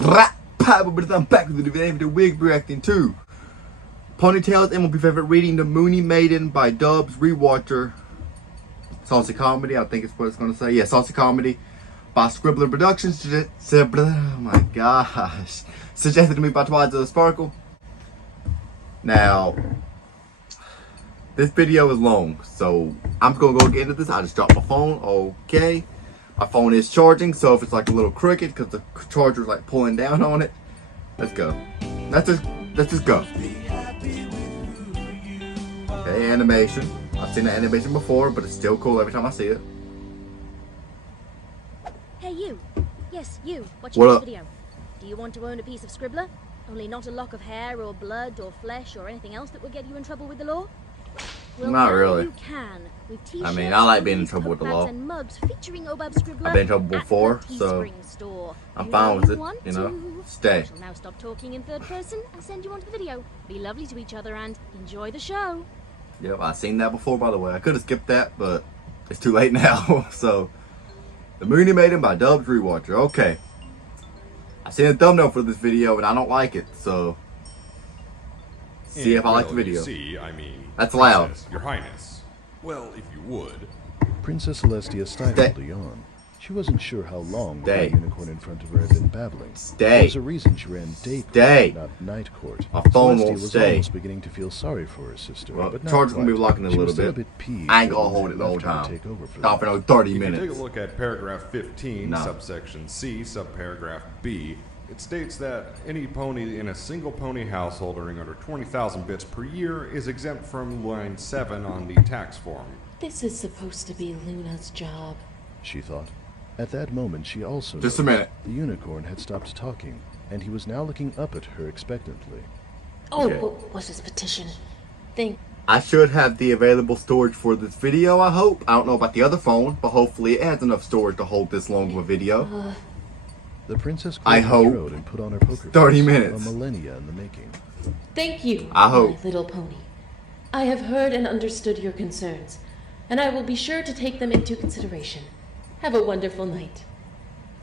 I'm back with the video wig reacting to Ponytails and my favorite reading, the Moony Maiden by Dubs Rewatcher. Saucy Comedy, I think it's what it's gonna say. Yeah, Saucy Comedy by Scribbler Productions. Oh my gosh. Suggested to me by Twids of the Sparkle. Now, this video is long, so I'm gonna go get into this. I just dropped my phone. Okay. My phone is charging, so if it's like a little crooked because the charger's like pulling down on it, let's go. Let's just go. Okay, animation. I've seen the animation before, but it's still cool every time I see it. Hey you. Yes, you. Watching What this up? video. Do you want to own a piece of Scribbler? Only not a lock of hair or blood or flesh or anything else that will get you in trouble with the law? Well, Not now really. You can. With I mean, t-shirts, I like being in hoodies, trouble with the law. and mugs featuring Obab Scribbler I've been in trouble at before, the so Teespring store. I'm You fine with you it, want you know. to. Stay. I shall now stop talking in third person and send you on to the video. Be lovely to each other and enjoy the show. Yep, I've seen that before, by the way. I could have skipped that, but it's too late now. So, the Moony Maiden by Dubs Rewatcher. Okay. I've seen a thumbnail for this video, and I don't like it, so see if I like the video. See, I mean, That's loud. Princess, Your Highness. Well, if you would. Princess Celestia stifled a yawn. She wasn't sure how long the Stay. unicorn in front of her had been babbling. Stay. There was a reason she ran day court, Stay. not night court. My phone Celestia won't was stay. almost beginning to feel sorry for her sister, Well, but not charger's gonna be quite. blocking it a She was little still bit. peeved I ain't that gonna Luna hold it the whole left her to time. take over for Stop them. in 30 If you minutes. take a look at paragraph 15, No. subsection C, subparagraph B, it states that any pony in a single pony household earning under 20,000 bits per year is exempt from line 7 on the tax form. This is supposed to be Luna's job. She thought. At that moment, she also Just a noticed minute. the unicorn had stopped talking, and he was now looking up at her expectantly. Oh, Okay. what was his petition? Think. I should have the available storage for this video, I hope. I don't know about the other phone, but hopefully it has enough storage to hold this long of a video. The princess I cleared her hope throat and put on her poker 30 face, minutes. a millennia in the making. Thank you, I hope. my little pony. I have heard and understood your concerns, and I will be sure to take them into consideration. Have a wonderful night.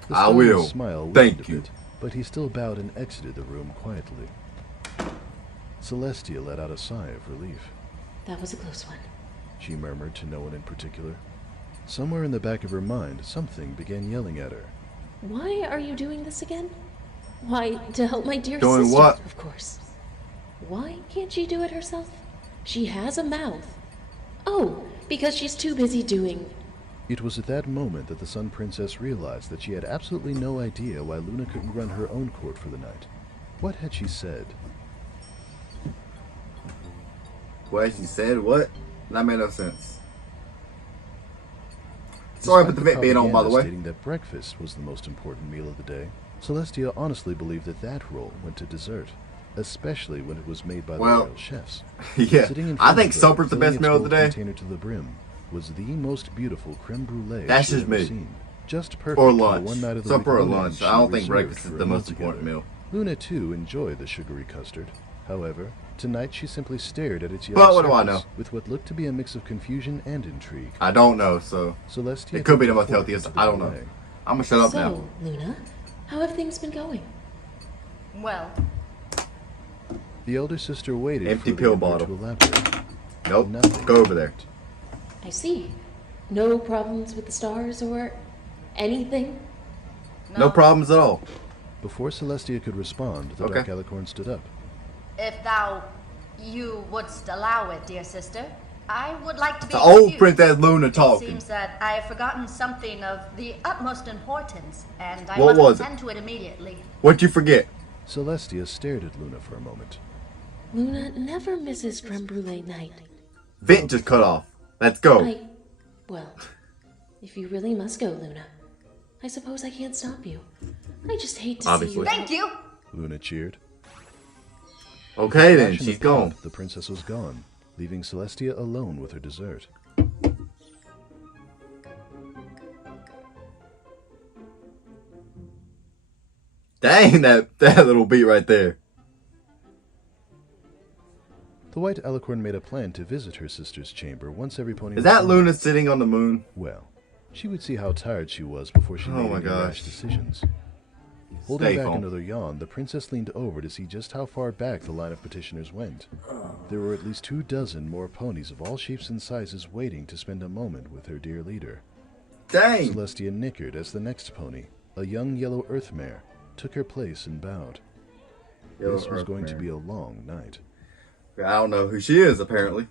The I startled will. smile Thank waned a you. bit, but he still bowed and exited the room quietly. Celestia let out a sigh of relief. That was a close one. She murmured to no one in particular. Somewhere in the back of her mind, something began yelling at her. Why are you doing this again? Why, to help my dear Doing sister, what? of course. Why can't she do it herself? She has a mouth. Oh, because she's too busy doing. It was at that moment that the Sun Princess realized that she had absolutely no idea why Luna couldn't run her own court for the night. What had she said? What she said? What? That made no sense. Sorry about the vent being on, by the way. Stating that breakfast was the most important meal of the day, Celestia honestly believed that that role went to dessert, especially when it was made by the Well, royal chefs. Yeah, Sitting in I front think of her, supper's the filling best its meal of the gold day. container to the brim was the most beautiful creme brulee That's she'd just ever me. seen. Just perfect Or for the lunch. one night of the Supper or week lunch. she I don't think reserved breakfast for is a the meal most important together. meal. Luna too enjoyed the sugary custard. However, tonight she simply stared at its yellow But what do I surface know? with what looked to be a mix of confusion and intrigue. I don't know, so Celestia it could be the took most fork healthiest. into the I don't know. brulee. I'm gonna shut up So, now. Luna, how have things been going? Well, The elder sister waited Empty for the pill emperor bottle. to elaborate. Nope. Nothing. Go over there. I see. No problems with the stars or anything? No problems at all. Before Celestia could respond, the Okay. Dark Alicorn stood up. If you wouldst allow it, dear sister, I would like to be The old excused. Princess Luna It talking. seems that I have forgotten something of the utmost importance, and I What must was it? attend to it immediately. What'd you forget? Celestia stared at Luna for a moment. Luna never misses creme brulee night. Vent just cut off. Let's go. Well, if you really must go, Luna, I suppose I can't stop you. I just hate to Obviously. see you. Thank you! Luna cheered. Okay then, Flash in she's the gone. pond, the princess was gone, leaving Celestia alone with her dessert. Dang, that little beat right there. The White Alicorn made a plan to visit her sister's chamber once every pony Is was that gone. Luna sitting on the moon? Well, she would see how tired she was before she Oh made my any gosh. rash decisions. Holding Stay back home. another yawn, the princess leaned over to see just how far back the line of petitioners went. There were at least 24 more ponies of all shapes and sizes waiting to spend a moment with her dear leader. Dang. Celestia nickered as the next pony, a young yellow earth mare, took her place and bowed. Yellow This was Earth going to Mare. be a long night. I don't know who she is, apparently.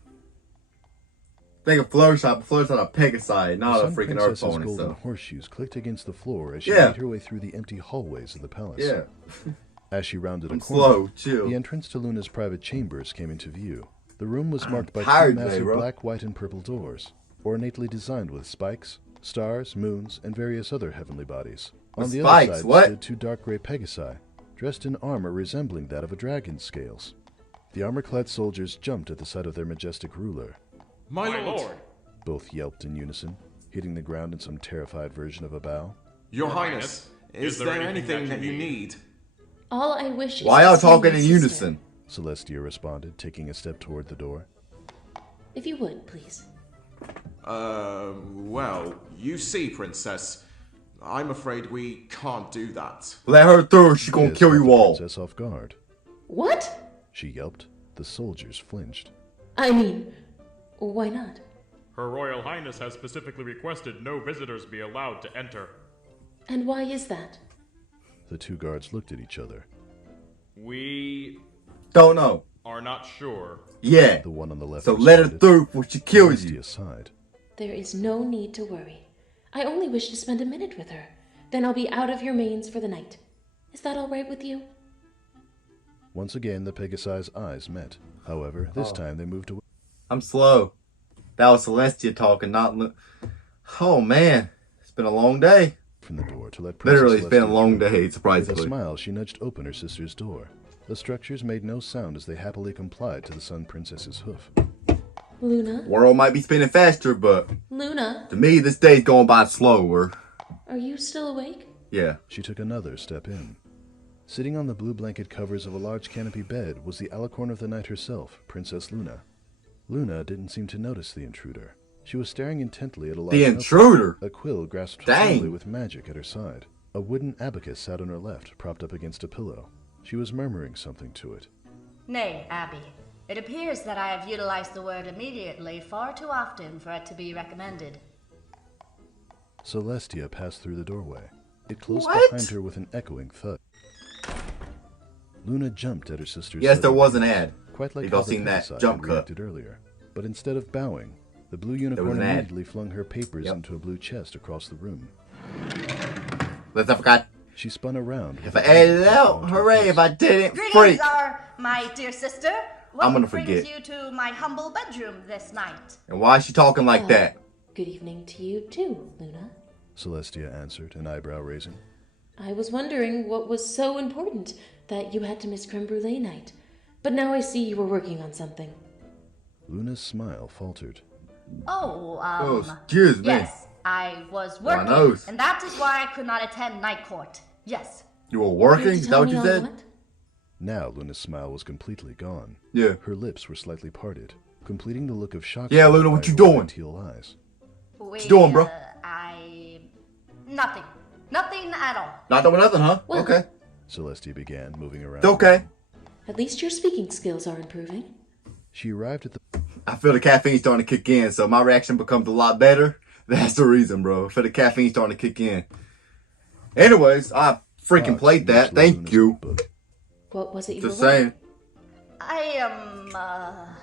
Think of Fluttershy, but Fluttershy's a Pegasi, not The a Sun freaking Earth Princess's pony. golden So horseshoes clicked against the floor as she Yeah. made her way through the empty hallways of the palace. yeah, As she rounded a I'm corner, slow. Chill. the entrance to Luna's private chambers came into view. The room was marked by tired two today, massive bro. black, white, and purple doors, ornately designed with spikes, stars, moons, and various other heavenly bodies. On the Spikes, other side what? stood two dark gray Pegasi, dressed in armor resembling that of a dragon's scales. The armor-clad soldiers jumped at the sight of their majestic ruler. My lord, Both yelped in unison, hitting the ground in some terrified version of a bow. your highness, is there anything that you need? All I wish is Why to y'all see talking my in sister. unison? Celestia responded, taking a step toward the door. If you would, please. Well, you see, princess, I'm afraid we can't do that. Let her through. She's gonna This kill caught you the all. princess off guard. What? She yelped. The soldiers flinched. I mean, why not? Her Royal Highness has specifically requested no visitors be allowed to enter. And why is that? The two guards looked at each other. We Don't know. are not sure. Yeah. The one on the left So let her responded. through before she kills you. Celestia sighed. There is no need to worry. I only wish to spend a minute with her. Then I'll be out of your mains for the night. Is that all right with you? Once again, the Pegasi's eyes met. However, this time they moved away. I'm slow. That was Celestia talking, not Oh man, it's been a long day. From the door to let Princess Literally, it's been a Celestia long through. day, With a surprisingly. smile, she nudged open her sister's door. The structures made no sound as they happily complied to the Sun Princess's hoof. Luna? World might be spinning faster, but Luna? to me, this day's going by slower. Are you still awake? Yeah. She took another step in. Sitting on the blue blanket covers of a large canopy bed was the alicorn of the night herself, Princess Luna. Luna didn't seem to notice the intruder. She was staring intently at a large The notebook. intruder? A quill grasped Dang. firmly with magic at her side. A wooden abacus sat on her left, propped up against a pillow. She was murmuring something to it. Nay, Abby. It appears that I have utilized the word immediately far too often for it to be recommended. Celestia passed through the doorway. It closed What? behind her with an echoing thud. Luna jumped at her sister's Yes, there sudden was an appearance, ad. quite like If how y'all the seen that Pegasi had jump cut. reacted earlier. But instead of bowing, the blue unicorn an ad. immediately flung her papers Yep. into a blue chest across the room. Let's I forgot. She spun around. If I edited it out, hooray. If I didn't, freak. Greetings, my dear sister. What I'm gonna brings forget. you to my humble bedroom this night? And why is she talking like that? Good evening to you too, Luna. Celestia answered, an eyebrow raising. I was wondering what was so important that you had to miss creme brulee night. But now I see you were working on something. Luna's smile faltered. Oh, Oh, excuse me. yes, I was working, nose. and that is why I could not attend night court. Yes. You were Care working? to Is that tell what me you all said? what? Now Luna's smile was completely gone. Yeah. Her lips were slightly parted, completing the look of shock. Yeah, Luna, what you doing? Teal eyes. What you doing, bro? Nothing. Nothing at all. Not doing nothing, huh? Well- Okay. Celestia began, moving around. It's okay. At least your speaking skills are improving. She arrived at the I feel the caffeine starting to kick in, so my reaction becomes a lot better. That's the reason, bro. I feel the caffeine starting to kick in. Anyways, I freaking box played in that. which Thank Luna's you. notebook. What was it you Just were saying. I am, a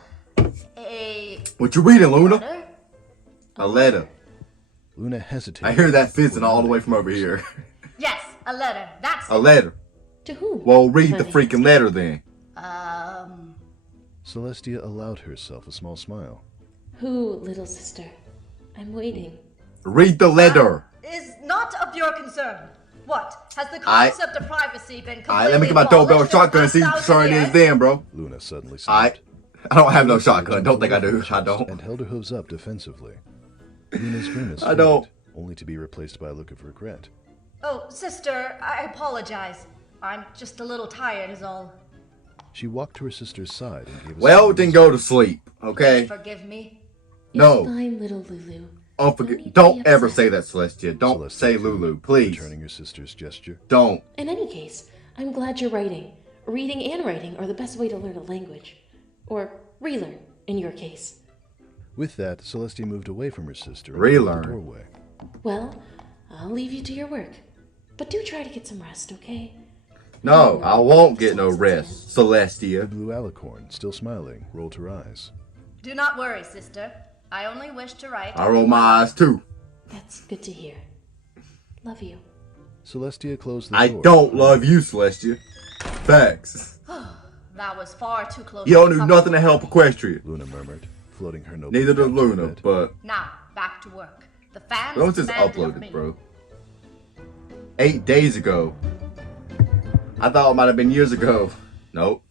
What you reading, Luna? letter? A letter. Luna hesitated. I hear that before fizzing all the way nodding. from over here. Yes, a letter. That's A letter. To whom? Well, read the Honey. freaking letter then. Celestia allowed herself a small smile. Who, little sister? I'm waiting. Read the letter. is not of your concern. What? Has the I- concept of privacy been completely Alright, let me get my doorbell abolished in shotgun the and see past what concern it 1,000 is then, bro. Luna suddenly Alright. stopped. I don't have no shotgun. Don't think I do. I don't. And held her hooves up defensively. Luna's grimace I don't. faded, only to be replaced by a look of regret. Oh, sister, I apologize. I'm just a little tired is all. She walked to her sister's side and gave a Well, sigh. then go to sleep, okay? Forgive me. No. It's fine, little Lulu. Don't ever say that, Celestia. Don't Celestia say turned, Lulu, please. returning her sister's gesture. Don't. In any case, I'm glad you're writing. Reading and writing are the best way to learn a language. Or relearn, in your case. With that, Celestia moved away from her sister and Relearn. the doorway. Well, I'll leave you to your work. But do try to get some rest, okay? No, I won't get no rest, The Celestia. blue alicorn, still smiling, rolled her eyes. Do not worry, sister. I only wish to write. I roll my eyes too. That's good to hear. Love you. Celestia closed the I door. don't love you, Celestia. Facts. That was far too close. You don't to do come nothing to me. help Equestria. Luna murmured, floating her notebook. Neither does down to the Luna, bed. but Now, back to work. The fans don't just demanded of upload me. it, bro. 8 days ago. I thought it might have been years ago. Nope.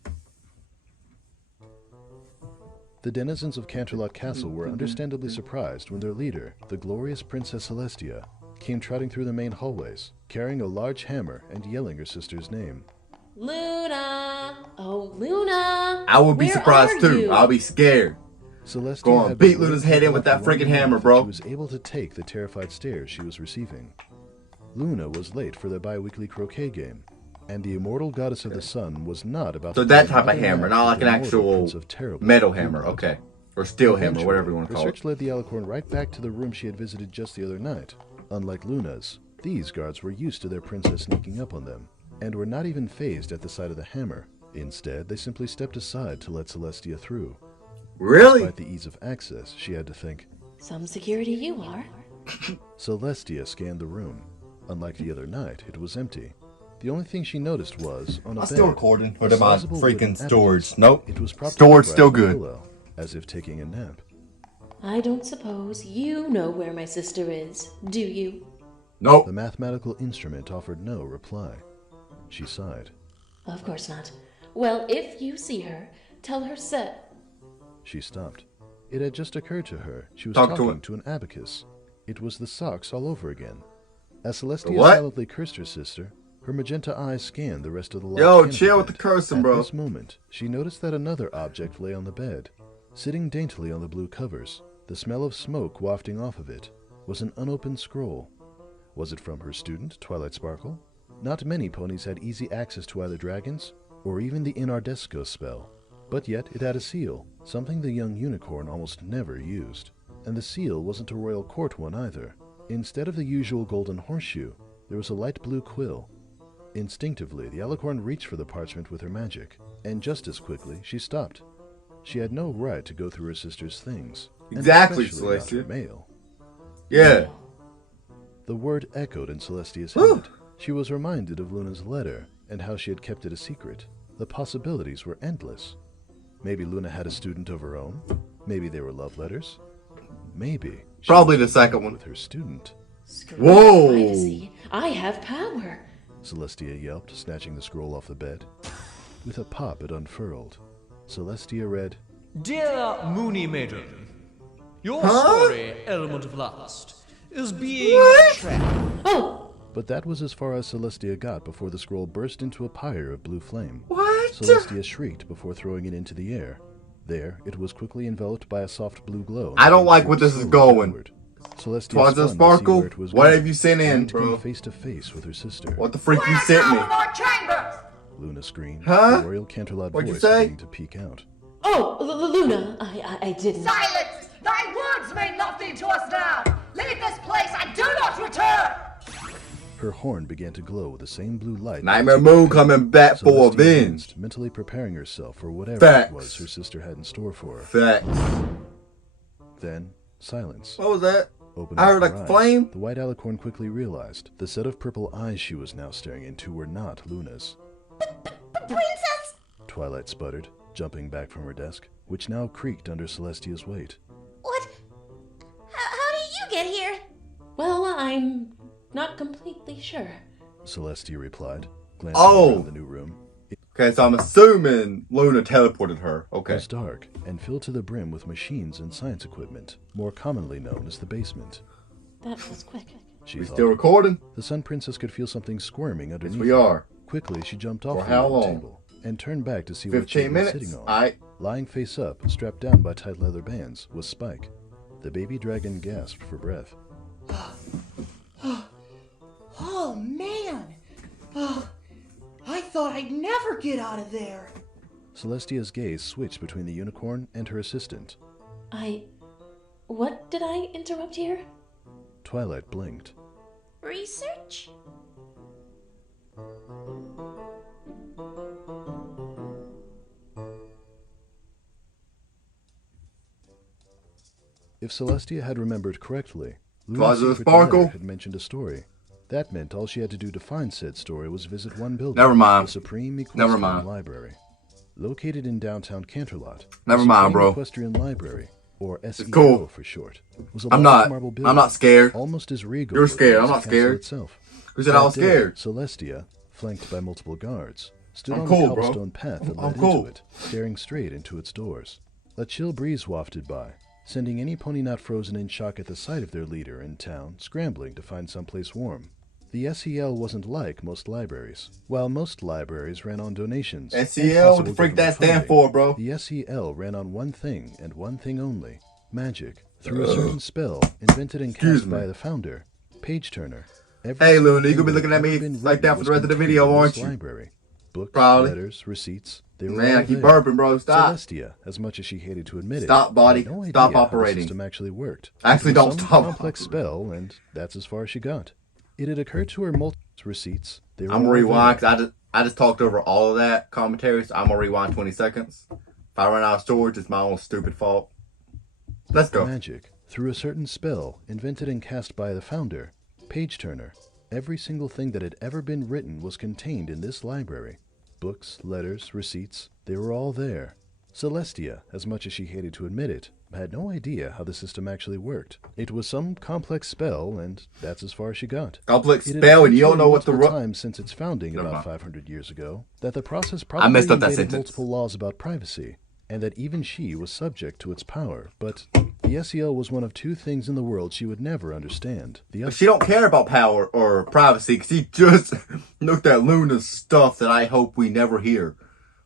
The denizens of Canterlot Castle were understandably surprised when their leader, the glorious Princess Celestia, came trotting through the main hallways, carrying a large hammer and yelling her sister's name. Luna! Oh, Luna! I would be Where surprised are too. you? I'll be scared. Celestia Go on, had beat been Luna's waiting head in to with block that the freaking long hammer, enough bro. that She was able to take the terrified stares she was receiving. Luna was late for their bi-weekly croquet game, and the immortal goddess of the sun was not about So to that play type of another hammer, match not with like the an immortal actual Prince of Terrible. metal hammer, okay. Or steel hammer, whatever you want to Her call it. search led the alicorn right back to the room she had visited just the other night. Unlike Luna's, these guards were used to their princess sneaking up on them, and were not even fazed at the sight of the hammer. Instead, they simply stepped aside to let Celestia through. Really? Despite the ease of access, she had to think. Some security you are. Celestia scanned the room. Unlike the other night, it was empty. The only thing she noticed was, on a I'm bed, still recording for a my sizable wooden freaking abacus. storage. Nope. It was propped Storage upright still on a good. pillow, as if taking a nap. I don't suppose you know where my sister is, do you? Nope. The mathematical instrument offered no reply. She sighed. Of course not. Well, if you see her, tell her She stopped. It had just occurred to her she was Talk to talking her. to an abacus. It was the socks all over again. As Celestia What? silently cursed her sister, her magenta eyes scanned the rest of the large Yo, canopy chill with the bed. cursing, At bro. this moment, she noticed that another object lay on the bed. Sitting daintily on the blue covers, the smell of smoke wafting off of it, was an unopened scroll. Was it from her student, Twilight Sparkle? Not many ponies had easy access to either dragons, or even the Inardesco spell. But yet it had a seal, something the young unicorn almost never used. And the seal wasn't a royal court one either. Instead of the usual golden horseshoe, there was a light blue quill. Instinctively, the alicorn reached for the parchment with her magic, and just as quickly she stopped. She had no right to go through her sister's things. and Exactly, especially not her Celestia. mail. Yeah. The word echoed in Celestia's Whew. head. She was reminded of Luna's letter, and how she had kept it a secret. The possibilities were endless. Maybe Luna had a student of her own. Maybe they were love letters. Maybe she Probably was the second in love one. with her student. Screw Whoa. privacy. I have power. Celestia yelped, snatching the scroll off the bed. With a pop, it unfurled. Celestia read, Dear Moony Maiden, your Huh? story, Element of Lust, is being tracked. Oh! but that was as far as Celestia got before the scroll burst into a pyre of blue flame. What? Celestia shrieked before throwing it into the air. There, it was quickly enveloped by a soft blue glow. I don't like where this is Slowly going. downward. Celestia Twas spun a to see sparkle? where it was What going, have you sent in, only to come bro? face to face with her sister. What the freak you sent me? Our chambers! Luna screamed, Huh? the royal Canterlot What'd you voice say? beginning to peek out. Oh, Luna, I didn't. Silence! Thy words mean nothing to us now! Leave this place and do not return! Her horn began to glow with the same blue light. Nightmare Moon coming back for Celestia revenge. winced, mentally preparing herself for whatever Facts. it was her sister had in store for her. Facts. Then, silence. What was that? Opening I heard her like eyes, flame. The white alicorn quickly realized the set of purple eyes she was now staring into were not Luna's. Princess! Twilight sputtered, jumping back from her desk, which now creaked under Celestia's weight. What? How did you get here? Well, I'm not completely sure. Celestia replied, glancing Oh. around the new room. It Okay, so I'm assuming Luna teleported her. Okay. was dark and filled to the brim with machines and science equipment, more commonly known as the basement. That was quick. She We thought. still recording? The Sun Princess could feel something squirming Yes, underneath we her. are. Quickly, she jumped off For the how round long? table and turned back to see what she 15 was minutes. sitting on. Alright. Lying face up, strapped down by tight leather bands, was Spike. The baby dragon gasped for breath. Oh, man! Oh, I thought I'd never get out of there! Celestia's gaze switched between the unicorn and her assistant. What did I interrupt here? Twilight blinked. Research? If Celestia had remembered correctly, Was Luna's it a secret sparkle? letter had mentioned a story. That meant all she had to do to find said story was visit one building, Never mind. the Supreme Never Equestrian mind. Library. Located in downtown Canterlot, Never the mind, Supreme bro. Equestrian Library, or SEO cool. for short, was a I'm large not- marble I'm building, not scared. almost as regal You're as scared. the I'm not castle scared. itself. Who said I was That day, scared? Celestia, flanked by multiple guards, stood I'm on cool, the bro. cobblestone path that I'm led cool. into it, staring straight into its doors. A chill breeze wafted by, sending any pony not frozen in shock at the sight of their leader in town scrambling to find someplace warm. The SEL wasn't like most libraries. While most libraries ran on donations, and SEL? What the possible freak that government stand funding, for, bro? the SEL ran on one thing and one thing only: magic. Through a certain spell invented and Excuse cast me. by the founder, Page Turner. Hey, Luna, you gonna be looking at me like that for the rest of the video, aren't you? Library. Books, Probably. letters, receipts. They were Man, all I keep there. burping, bro. Stop. Celestia, as much as she hated to admit Stop, it, body. had no idea Stop how operating. the system actually worked. Actually, It was don't some stop complex spell, and that's as far as she got. It had occurred to her multiple receipts. They were I'm gonna all rewind there. because I just talked over all of that commentary, so I'm gonna rewind 20 seconds. If I run out of storage, it's my own stupid fault. Let's go. Magic. Through a certain spell invented and cast by the founder, Page Turner. Every single thing that had ever been written was contained in this library. Books, letters, receipts, they were all there. Celestia, as much as she hated to admit it, had no idea how the system actually worked. It was some complex spell, and that's as far as she got. Complex It had spell, occurred and you to don't her know what the multiple times since its founding Never about mind. 500 years ago that the process I probably messed up that invaded sentence. multiple laws about privacy, and that even she was subject to its power. But the SEL was one of two things in the world she would never understand. The But she don't care about power or privacy because she just looked at Luna's stuff that I hope we never hear.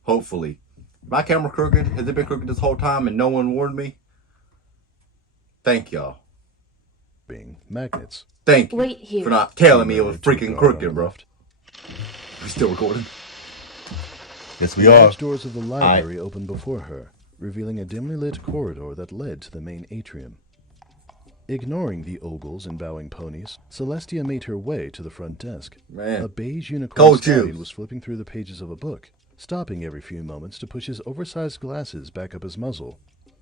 Hopefully. My camera crooked? Has it been crooked this whole time and no one warned me? Thank y'all. being magnets. Thank you Wait here. for not telling me it was To a freaking guard on the crooked, bro. left. We still recording? Yes, we The are. large doors of the library opened before her, revealing a dimly lit corridor that led to the main atrium. Ignoring the ogles and bowing ponies, Celestia made her way to the front desk. Man. A beige unicorn Cold stallion chills. was flipping through the pages of a book, stopping every few moments to push his oversized glasses back up his muzzle.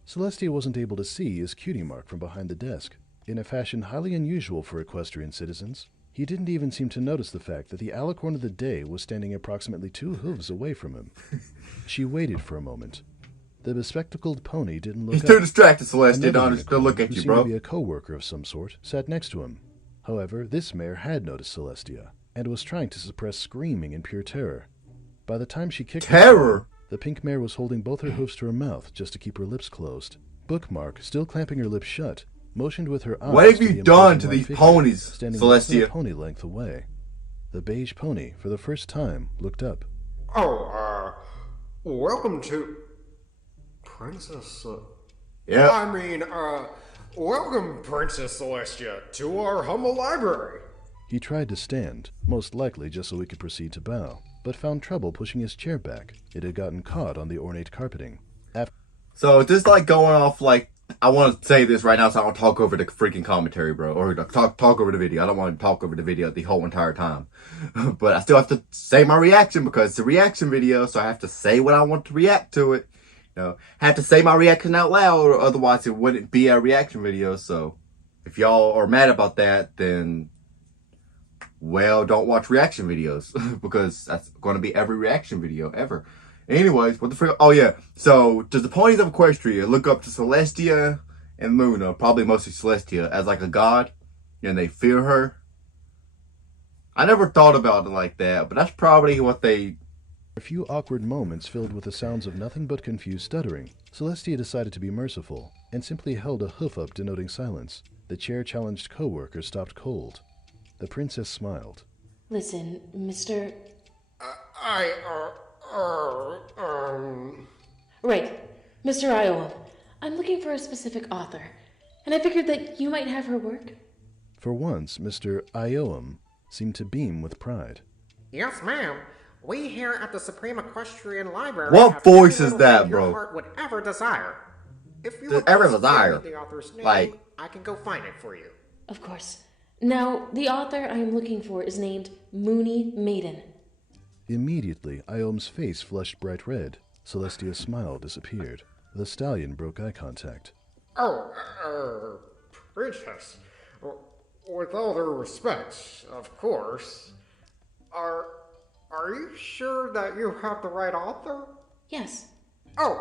Celestia wasn't able to see his cutie mark from behind the desk. In a fashion highly unusual for equestrian citizens, he didn't even seem to notice the fact that the alicorn of the day was standing approximately 2 hooves away from him. She waited for a moment. The bespectacled pony didn't look He's up. too distracted, Celestia, Another to look unicorn, at who you, seemed bro. to be a co-worker of some sort, sat next to him. However, this mare had noticed Celestia, and was trying to suppress screaming in pure terror. By the time she kicked Terror? the pink mare was holding both her hooves to her mouth just to keep her lips closed. Bookmark, still clamping her lips shut, motioned with her eyes What have to you the done imposing to white these figure ponies, standing less than a Celestia? pony length away. The beige pony, for the first time, looked up. Welcome to Princess. Yep. I mean, welcome, Princess Celestia, to our humble library. He tried to stand, most likely just so he could proceed to bow, but found trouble pushing his chair back. It had gotten caught on the ornate carpeting. So just like going off like I want to say this right now, so I don't talk over the freaking commentary, bro, or talk over the video. I don't want to talk over the video the whole entire time, but I still have to say my reaction because it's a reaction video, so I have to say what I want to react to it. You know, I have to say my reaction out loud, or otherwise it wouldn't be a reaction video. So if y'all are mad about that, then well, don't watch reaction videos because that's going to be every reaction video ever. Anyways, what the frick? Oh yeah. So does the ponies of Equestria look up to Celestia and Luna, probably mostly Celestia, as like a god, and they fear her? I never thought about it like that, but that's probably what they. A few awkward moments filled with the sounds of nothing but confused stuttering. Celestia decided to be merciful, and simply held a hoof up denoting silence. The chair-challenged co-worker stopped cold. The princess smiled. Listen, Mr. Right, Mr. Iowa. I'm looking for a specific author. and I figured that you might have her work. For once, Mr. Ioam seemed to beam with pride. Yes, ma'am. We here at the Supreme Equestrian Library What have voice every is little that, thing bro? your heart would ever desire. If you Does would ever please desire? give me the author's name, Like- I can go find it for you. Of course. Now, the author I am looking for is named Moony Maiden. Immediately, Ioam's face flushed bright red. Celestia's smile disappeared. The stallion broke eye contact. Oh, Princess. With all due respect, of course. Are you sure that you have the right author? Yes. Oh,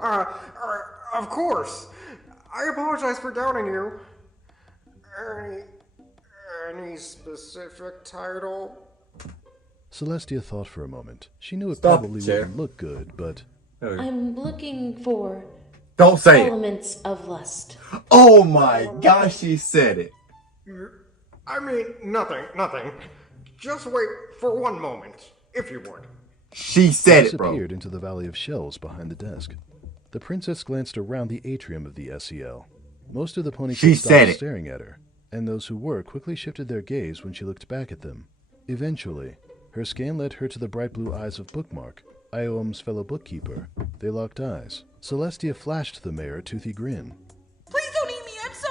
of course. I apologize for doubting you. Any specific title? Celestia thought for a moment. She knew it Stop, probably Chair. wouldn't look good, but I'm looking for Don't say it. elements of lust. Oh my gosh, she said it. I mean, nothing. Just wait for one moment, if you would. She said it, bro. disappeared into the valley of shells behind the desk. The princess glanced around the atrium of the SEL. Most of the pony She stopped said it. staring at her, and those who were quickly shifted their gaze when she looked back at them. Eventually, her scan led her to the bright blue eyes of Bookmark, Ioam's fellow bookkeeper. They locked eyes. Celestia flashed the mayor a toothy grin. Please don't eat me. I'm so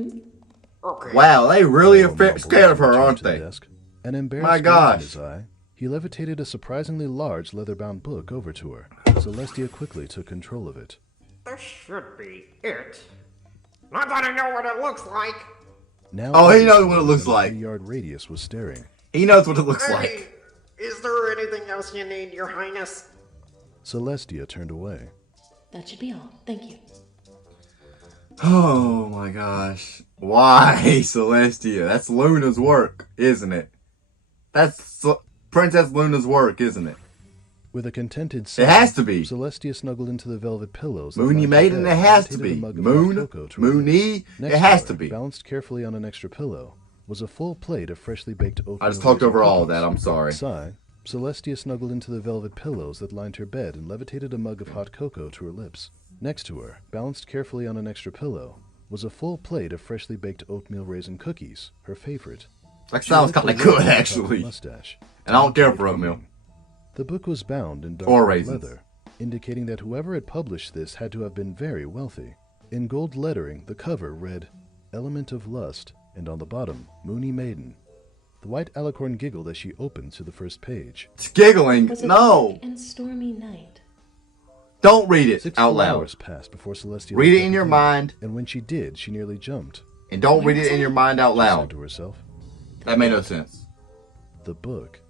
sorry. Okay. Wow, they really Ioam scared of her, returned aren't to the they? desk. An embarrassed My gleam gosh. in his eye, he levitated a surprisingly large leather-bound book over to her. Celestia quickly took control of it. This should be it. Not that I know what it looks like. Now Oh, he everyone knows what it looks within a like. 3-yard radius was staring. He knows what it looks Hey, like. is there anything else you need, Your Highness? Celestia turned away. That should be all. Thank you. Oh my gosh. Why, Celestia? That's Luna's work, isn't it? That's Princess Luna's work, isn't it? With a contented sigh, It has to be. Celestia snuggled into the velvet pillows. that Moony lined her Maiden, bed it and has to levitated a be. mug of hot Moon, cocoa to her lips. Moony, Next it has her, to be. Balanced carefully on an extra pillow, was a full plate of freshly baked oatmeal. I just talked raisin over all of cookies. that, I'm sorry. Sigh, Celestia snuggled into the velvet pillows that lined her bed and levitated a mug of hot cocoa to her lips. Next to her, balanced carefully on an extra pillow, was a full plate of freshly baked oatmeal raisin cookies, her favorite. That She sounds licked kind of the good, raisin on top of her actually. mustache. And I don't care for oatmeal. The book was bound in dark Or red raisins. leather, indicating that whoever had published this had to have been very wealthy. In gold lettering, the cover read, Element of Lust, and on the bottom, Moony Maiden. The white alicorn giggled as she opened to the first page. It's giggling. Was a No. dark and stormy night. Don't read it 6 out full loud. hours passed before Celestia Read looked it up in your again, mind. and when she did, she nearly jumped. And don't read it in your mind out She said loud. to herself. That made no sense. The book.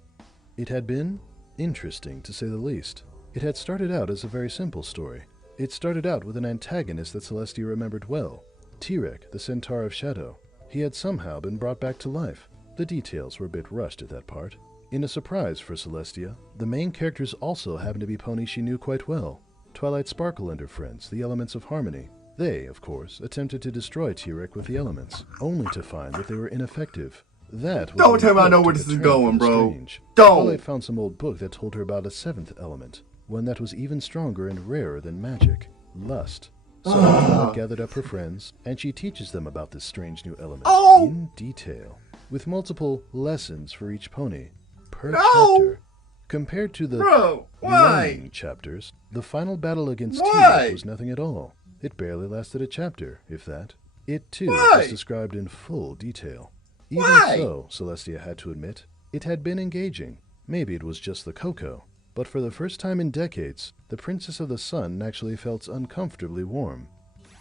It had been interesting, to say the least. It had started out as a very simple story. It started out with an antagonist that Celestia remembered well, Tirek, the Centaur of Shadow. He had somehow been brought back to life. The details were a bit rushed at that part. In a surprise for Celestia, the main characters also happened to be ponies she knew quite well. Twilight Sparkle and her friends, the Elements of Harmony. They, of course, attempted to destroy Tirek with the elements, only to find that they were ineffective. That was Don't when tell me I the know book where took this a is turn for going, the bro. strange. Don't. Twilight found some old book that told her about a 7th element, one that was even stronger and rarer than magic, lust. So Twilight gathered up her friends, and she teaches them about this strange new element in detail, with multiple lessons for each pony per chapter. Compared to the Bro, why? learning chapters, the final battle against Why? Tirek was nothing at all. It barely lasted a chapter, if that. It, too, Why? was described in full detail. Even Why? so, Celestia had to admit, it had been engaging. Maybe it was just the cocoa. But for the first time in decades, the Princess of the Sun actually felt uncomfortably warm.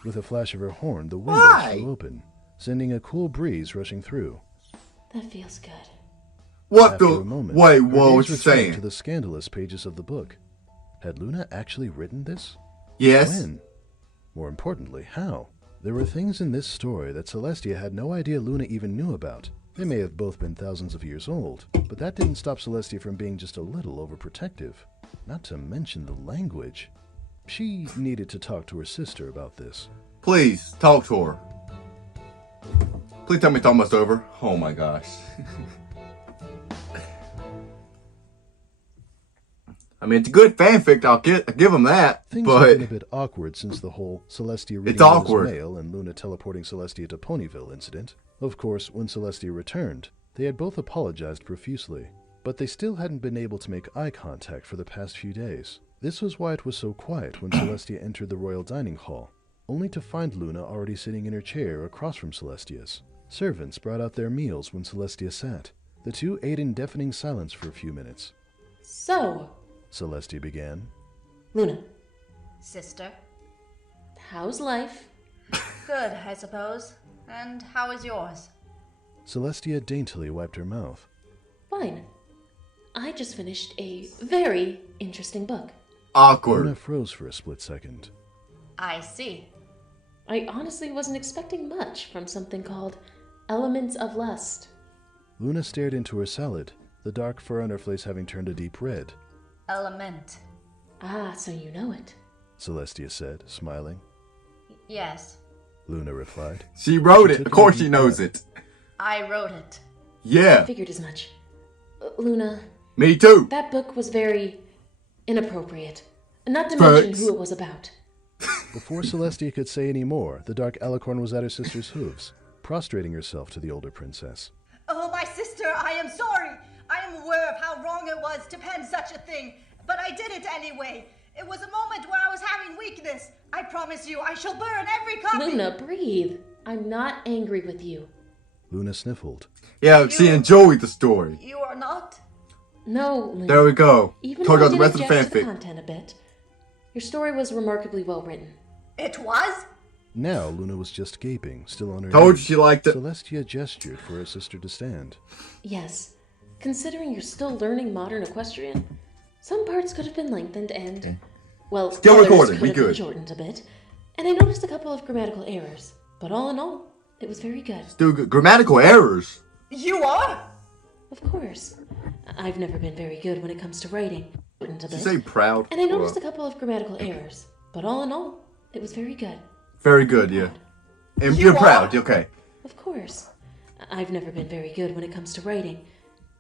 With a flash of her horn, the windows Why? flew open, sending a cool breeze rushing through. That feels good. What After the? a moment, Wait, her whoa, what gaze you returned saying? to the scandalous pages of the book. Had Luna actually written this? Yes. When? More importantly, how? There were things in this story that Celestia had no idea Luna even knew about. They may have both been thousands of years old, but that didn't stop Celestia from being just a little overprotective. Not to mention the language. She needed to talk to her sister about this. Please, talk to her. Please tell me it's almost over. Oh my gosh. I mean, it's a good fanfic. I'll give them that. Things but have been a bit awkward since the whole Celestia reading it's awkward. Luna's mail and Luna teleporting Celestia to Ponyville incident. Of course, when Celestia returned, they had both apologized profusely, but they still hadn't been able to make eye contact for the past few days. This was why it was so quiet when Celestia entered the royal dining hall, only to find Luna already sitting in her chair across from Celestia's. Servants brought out their meals when Celestia sat. The two ate in deafening silence for a few minutes. So, Celestia began. Luna, Sister. how's life? Good, I suppose. And how is yours? Celestia daintily wiped her mouth. Fine. I just finished a very interesting book. Awkward. Luna froze for a split second. I see. I honestly wasn't expecting much from something called Elements of Lust. Luna stared into her salad, the dark fur on her face having turned a deep red. Element. Ah, so you know it. Celestia said, smiling. Yes, Luna replied. She wrote it. took Of course a she deep knows breath. it. I wrote it. Yeah. Figured as much. Luna, Me too. that book was very inappropriate. Not to mention Facts. who it was about. Before Celestia could say any more, the dark alicorn was at her sister's hooves, prostrating herself to the older princess. Oh, my sister, I am sorry. I am aware of how wrong it was to pen such a thing, but I did it anyway. It was a moment where I was having weakness. I promise you, I shall burn every copy. Luna, breathe. I'm not angry with you. Luna sniffled. Yeah, she enjoyed the story. You are not? No, Luna. There we go. Even Told if I you the did rest of the object to the fanfic. content a bit, your story was remarkably well written. It was? Now Luna was just gaping, still on her Told you knees. she liked it. Celestia gestured for her sister to stand. Yes. Considering you're still learning modern equestrian, some parts could have been lengthened and, well, Still others recording, could we have been good. shortened a bit. And I noticed a couple of grammatical errors, but all in all, it was very good. Still good. Grammatical errors. You are? Of course. I've never been very good when it comes to writing. Shortened a Did you bit. say proud? And I noticed Well, a couple of grammatical errors, but all in all, it was very good. very good, yeah. And You you're are? proud, okay. Of course. I've never been very good when it comes to writing.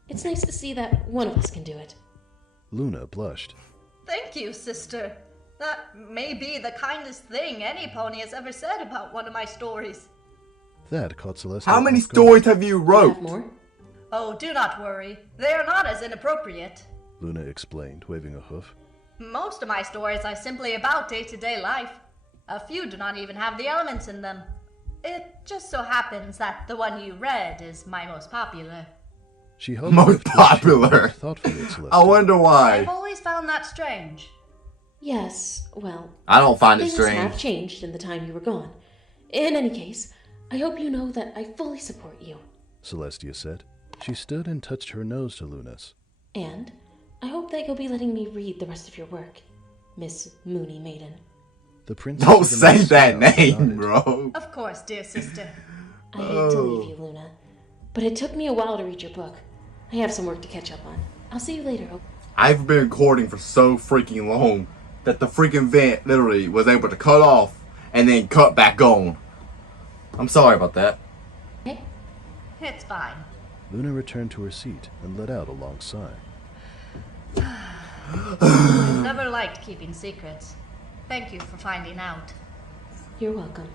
It's nice to see that one of us can do it. Luna blushed. Thank you, sister. That may be the kindest thing any pony has ever said about one of my stories. That caught Celestia. How many off guard. stories have you Have wrote? more? Oh, do not worry. They are not as inappropriate. Luna explained, waving a hoof. Most of my stories are simply about day-to-day life. A few do not even have the elements in them. It just so happens that the one you read is my most popular. She held Most her up to her chin and popular. looked thoughtfully at Celestia. I wonder why. I've always found that strange. Yes, well, I don't find it things strange. have changed in the time you were gone. In any case, I hope you know that I fully support you. Celestia said. She stood and touched her nose to Luna's. And I hope that you'll be letting me read the rest of your work, Miss Moony Maiden. The princess Don't with a say nice that smile name, nodded. bro. Of course, dear sister. I hate to leave you, Luna, but it took me a while to read your book. I have some work to catch up on. I'll see you later. I've been recording for so freaking long that the freaking vent literally was able to cut off and then cut back on. I'm sorry about that. Okay? It's fine. Luna returned to her seat and let out a long sigh. I've never liked keeping secrets. Thank you for finding out. You're welcome.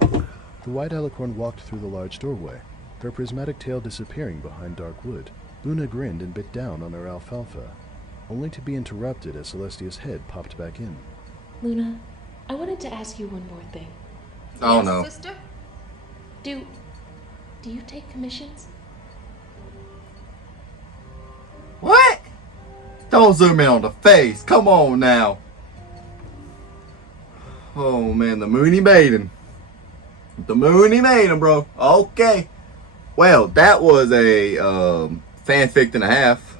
The white alicorn walked through the large doorway, her prismatic tail disappearing behind dark wood. Luna grinned and bit down on her alfalfa, only to be interrupted as Celestia's head popped back in. Luna, I wanted to ask you one more thing. Oh Yes, no. sister? Do you take commissions? What? Don't zoom in on the face. Come on now. Oh man, the Moony Maiden. The Moony Maiden, bro. Okay. Well, that was a fanfic and a half.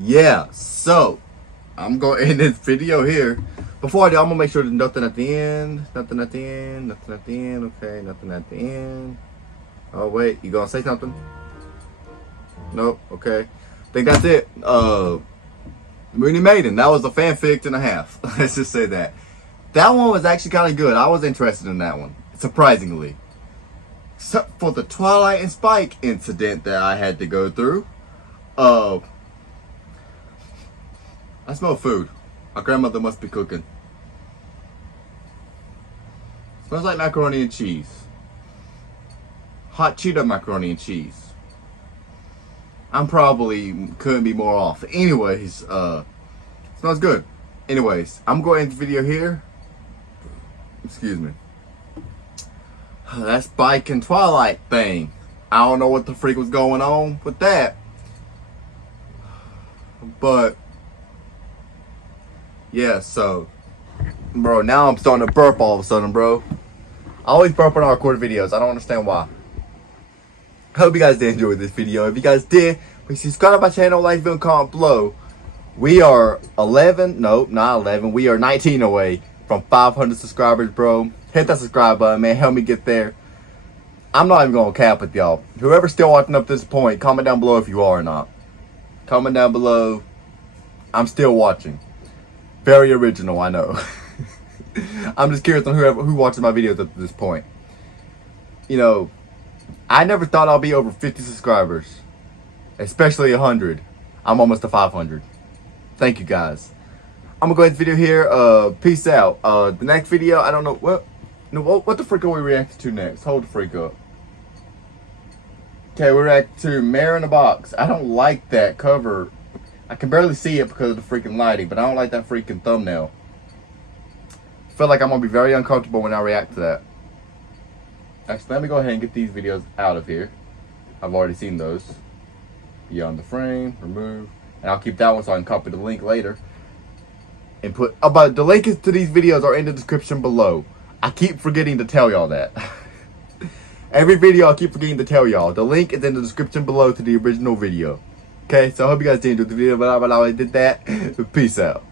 Yeah, so I'm going to end this video here. Before I do, I'm going to make sure there's nothing at the end. Nothing at the end. Nothing at the end. Okay, nothing at the end. Oh, wait. You going to say something? Nope. Okay. I think that's it. Moony Maiden. That was a fanfic and a half. Let's just say that. That one was actually kind of good. I was interested in that one. Surprisingly. Except for the Twilight and Spike incident that I had to go through. I smell food. My grandmother must be cooking. Smells like macaroni and cheese. Hot Cheeto macaroni and cheese. I'm probably couldn't be more off. Anyways, smells good. Anyways, I'm going to end the video here. Excuse me. That Spike and Twilight thing. I don't know what the freak was going on with that. But yeah, so bro, now I'm starting to burp all of a sudden, bro. I always burp when I record videos. I don't understand why. I hope you guys did enjoy this video. If you guys did, please subscribe to my channel, like, video, and comment below. We are 11, no, not 11. We are 19 away from 500 subscribers, bro. Hit that subscribe button, man. Help me get there. I'm not even going to cap with y'all. Whoever's still watching up to this point, comment down below if you are or not. Comment down below. I'm still watching. Very original, I know. I'm just curious on who watches my videos up to this point. You know, I never thought I'd be over 50 subscribers. Especially 100. I'm almost to 500. Thank you guys. I'm gonna go end the video here. Peace out. The next video, I don't know what. No, what the freak are we reacting to next? Hold the freak up. Okay, we react to Mare in a Box. I don't like that cover. I can barely see it because of the freaking lighting, but I don't like that freaking thumbnail. I feel like I'm gonna be very uncomfortable when I react to that. Actually, let me go ahead and get these videos out of here. I've already seen those. Beyond the frame, remove, and I'll keep that one so I can copy the link later. And put, but the links to these videos are in the description below. I keep forgetting to tell y'all that. Every video I keep forgetting to tell y'all. The link is in the description below to the original video. Okay, so I hope you guys did enjoy the video, but I did that. Peace out.